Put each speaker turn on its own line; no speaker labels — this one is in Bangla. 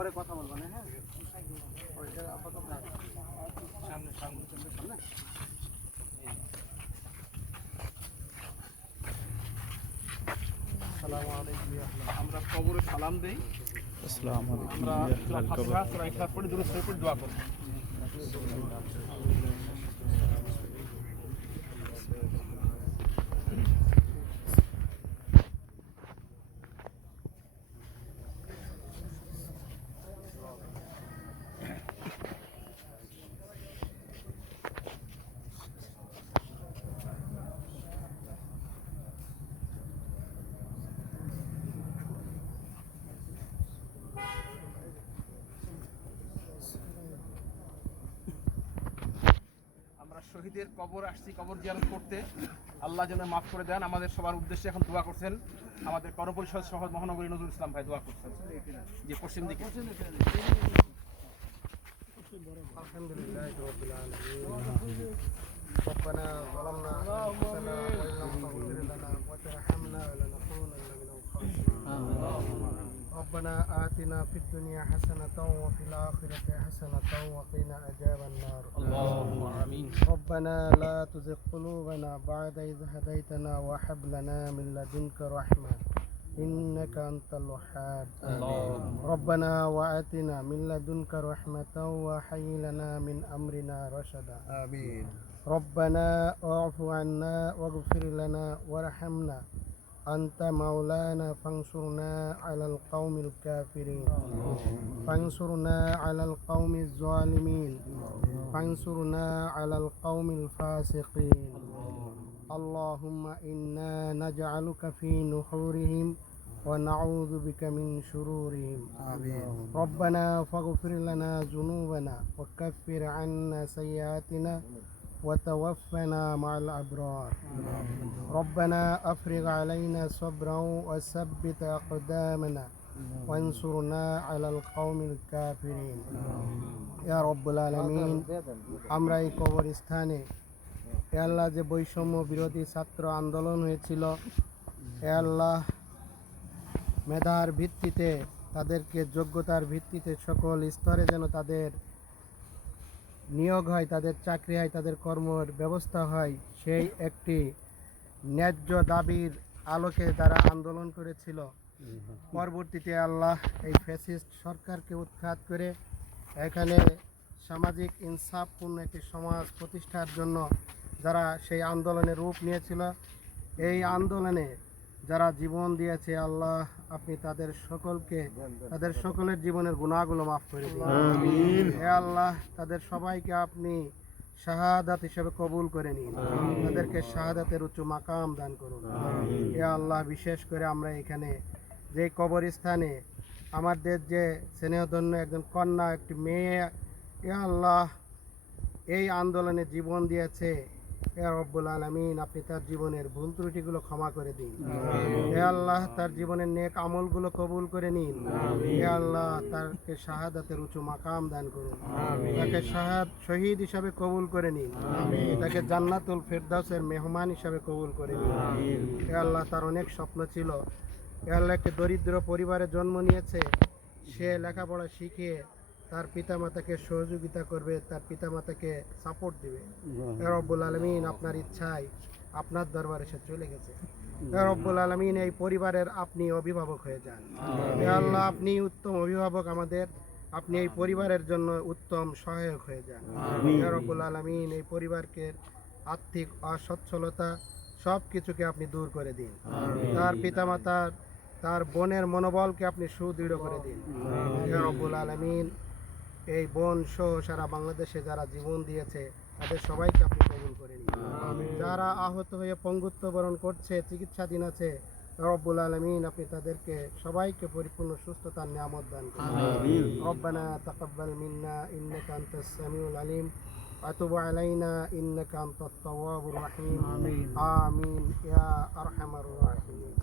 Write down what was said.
পরে কথা বলব না হ্যাঁ? সামনে সামনে সামনে আলাইকুম। আমরা কবরে সালাম দেই।
আসসালামু
আমরা ফাতিহা সূরা ইখলাস পড়ে দুরূদ শরীফ পড়ে দোয়া করব আমরা শহীদের কবর আসছি কবর জিয়ারত করতে আল্লাহ যেন মাফ করে দেন আমাদের সবার উদ্দেশ্যে এখন দোয়া করছেন আমাদের করপরিষদ সহ মহানগরী নজরুল ইসলাম ভাই দোয়া করছেন যে পশ্চিম দিকে
الحمد لله رب العالمين ربنا ظلمنا انفسنا وان لم تغفر لنا وترحمنا لنكونن من الخاسرين ربنا آتنا في الدنيا حسنة وفي الآخرة حسنة وقنا عذاب النار.
اللهم آمين.
ربنا لا تزغ قلوبنا بعد إذ هديتنا وهب لنا من لدنك رحمة إنك أنت الوهاب. ربنا وآتنا من لدنك رحمة وهيئ لنا من أمرنا رشدا.
آمين.
ربنا اعف عنا واغفر لنا وارحمنا. أنت مولانا فانصرنا على القوم الكافرين. فانصرنا على القوم الظالمين. فانصرنا على القوم الفاسقين. اللهم إنا نجعلك في نحورهم ونعوذ بك من شرورهم.
آمين.
ربنا فاغفر لنا ذنوبنا وكفر عنا سيئاتنا وتوفنا مع الأبرار ربنا أفرغ علينا صبرا وثبت أقدامنا وانصرنا على القوم الكافرين يا رب العالمين আমরা এই কবরস্থানে এ আল্লাহ যে বৈষম্য বিরোধী ছাত্র আন্দোলন হয়েছিল এ আল্লাহ মেধার ভিত্তিতে তাদেরকে যোগ্যতার ভিত্তিতে সকল স্তরে যেন তাদের নিয়োগ হয়, তাদের চাকরি হয়, তাদের কর্মর ব্যবস্থা হয়, সেই একটি ন্যায্য দাবির আলোকে তারা আন্দোলন করেছিল। পরবর্তীতে আল্লাহ এই ফ্যাসিস্ট সরকারকে উৎখাত করে এখানে সামাজিক ইনসাফপূর্ণ একটি সমাজ প্রতিষ্ঠার জন্য যারা সেই আন্দোলনে রূপ নিয়েছিল, এই আন্দোলনে যারা জীবন দিয়েছে আল্লাহ আপনি তাদের সকলকে তাদের সকলের জীবনের গুণাগুলো মাফ করে দিন। হে আল্লাহ তাদের সবাইকে আপনি শাহাদাত হিসেবে কবুল করে নিন। তাদেরকে শাহাদাতের উচ্চ মাকাম দান করুন। হে আল্লাহ বিশেষ করে আমরা এখানে যে কবরস্থানে আমাদের যে স্নেহধন্য একজন কন্যা একটি মেয়ে এ আল্লাহ এই আন্দোলনে জীবন দিয়েছে রব্বুল আলমিন আপনি তার জীবনের ভুল ত্রুটিগুলো ক্ষমা করে দিন। হে আল্লাহ তার জীবনের নেক আমলগুলো কবুল করে নিন। হে আল্লাহ তাকে শাহাদাতের উঁচু মাকাম দান করুন। তাকে শাহাদ শহীদ হিসাবে কবুল করে নিন। তাকে জান্নাতুল ফেরদাউসের মেহমান হিসাবে কবুল করে নিন। হে আল্লাহ তার অনেক স্বপ্ন ছিল। হে আল্লাহ একটি দরিদ্র পরিবারে জন্ম নিয়েছে। সে লেখাপড়া শিখিয়ে তার পিতামাতাকে সহযোগিতা করবে তার পিতামাতাকে সাপোর্ট দিবে। রব্বুল আলমিন আপনার ইচ্ছায় আপনার দরবারে সে চলে গেছে। রব্বুল আলমিন এই পরিবারের আপনি অভিভাবক হয়ে যান। আল্লাহ আপনি উত্তম অভিভাবক আমাদের। আপনি এই পরিবারের জন্য উত্তম সহায়ক হয়ে যান। রব্বুল আলমিন এই পরিবারকে আর্থিক অসচ্ছলতা সব কিছুকে আপনি দূর করে দিন। তার পিতামাতার তার বোনের মনোবলকে আপনি সুদৃঢ় করে দিন। রব্বুল আলমিন এই বন সহ সারা বাংলাদেশে যারা জীবন দিয়েছে তাদের সবাইকে আপনি কবুল করে নিন যারা আহত হয়ে পঙ্গুত্ব বরণ করছে চিকিৎসাধীন আছে রব্বুল আলমিন আপনি তাদেরকে সবাইকে পরিপূর্ণ সুস্থতার নিয়ামত দান করুন ربنا تقبل منا إنك أنت السميع العليم وتب علينا إنك أنت التواب الرحيم آمين يا أرحم الراحمين